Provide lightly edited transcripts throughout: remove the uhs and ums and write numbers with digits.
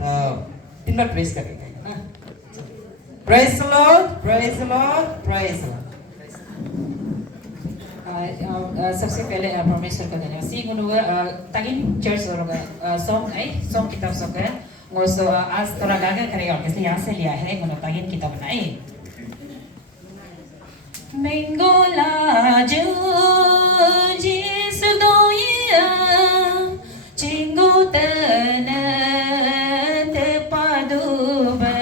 तीन बार प्रेस करेंगे ना press Lord press Lord press Lord सबसे पहले परमेश्वर का धन्यवाद सी गुनुगा तागिन चर्च और सॉन्ग किताब सॉन्ग है ngosо आज थोड़ा गागा करेगा इसलिए यहाँ से लिया है गुनु तागिन किताब बनाई Mengola ju jisu doya chingo tana te paduba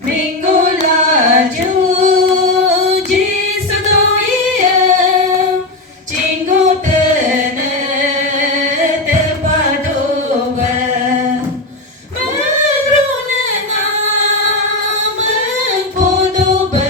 Mengola ju jisu doya chingo tana te paduba Madrona na magpuduba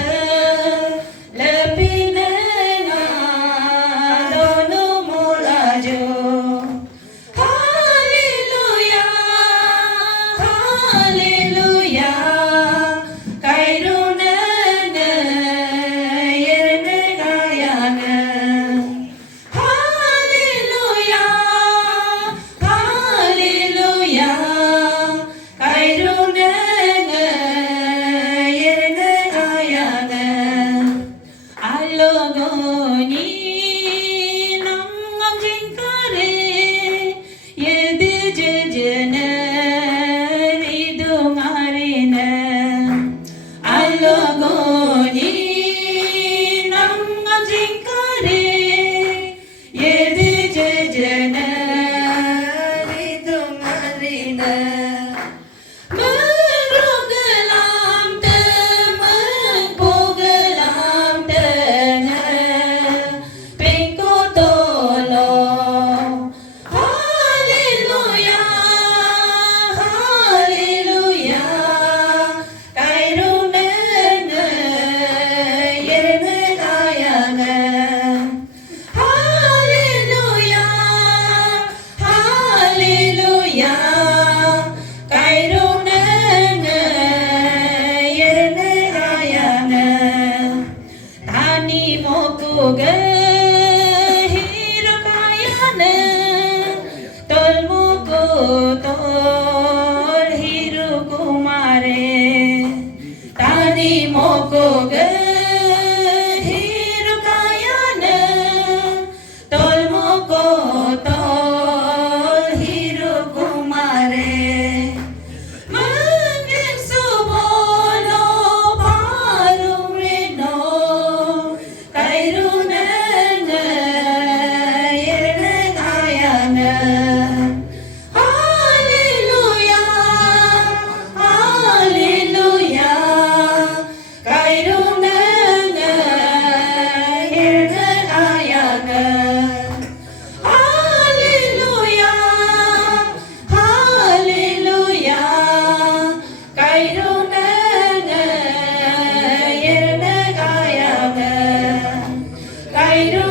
I